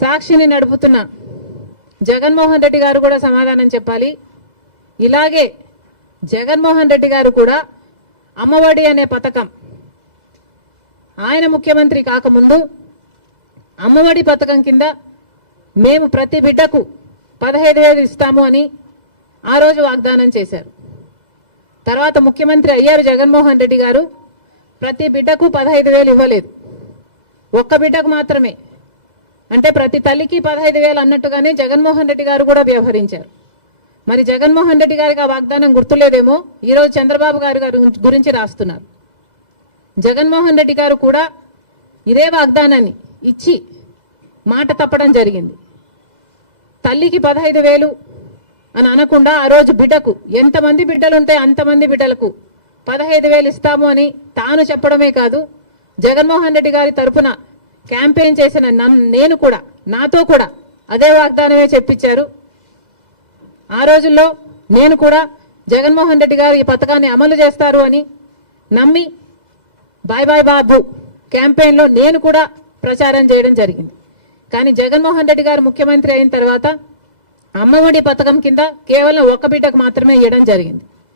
సాక్షిని నడుపుతున్న జగన్మోహన్ రెడ్డి గారు కూడా సమాధానం చెప్పాలి. ఇలాగే జగన్మోహన్ రెడ్డి గారు కూడా అమ్మఒడి అనే పథకం ఆయన ముఖ్యమంత్రి కాకముందు అమ్మఒడి పథకం కింద మేము ప్రతి బిడ్డకు పదహైదు వేలు ఇస్తాము అని ఆ రోజు వాగ్దానం చేశారు. తర్వాత ముఖ్యమంత్రి అయ్యారు జగన్మోహన్ రెడ్డి గారు. ప్రతి బిడ్డకు పదహైదు వేలు ఇవ్వలేదు. ఒక్క బిడ్డకు మాత్రమే. అంటే ప్రతి తల్లికి పదహైదు వేలు అన్నట్టుగానే జగన్మోహన్ రెడ్డి గారు కూడా వ్యవహరించారు. మరి జగన్మోహన్ రెడ్డి గారికి ఆ వాగ్దానం గుర్తులేదేమో? ఈరోజు చంద్రబాబు గారు గారి గురించి రాస్తున్నారు. జగన్మోహన్ రెడ్డి గారు కూడా ఇదే వాగ్దానాన్ని ఇచ్చి మాట తప్పడం జరిగింది. తల్లికి పదహైదు వేలు అని అనకుండా ఆ రోజు బిడ్డకు ఎంతమంది బిడ్డలు ఉంటే అంతమంది బిడ్డలకు పదహైదు వేలు ఇస్తాము అని తాను చెప్పడమే కాదు జగన్మోహన్ రెడ్డి గారి తరపున క్యాంపెయిన్ చేసిన నేను కూడా నాతో కూడా అదే వాగ్దానమే చెప్పించారు. ఆ రోజుల్లో నేను కూడా జగన్మోహన్ రెడ్డి గారు ఈ పథకాన్ని అమలు చేస్తారు అని నమ్మి బాయ్ బాయ్ బాబు క్యాంపెయిన్లో నేను కూడా ప్రచారం చేయడం జరిగింది. కానీ జగన్మోహన్ రెడ్డి గారు ముఖ్యమంత్రి అయిన తర్వాత అమ్మఒడి పథకం కింద కేవలం ఒక్క బిడ్డకు మాత్రమే ఇవ్వడం జరిగింది.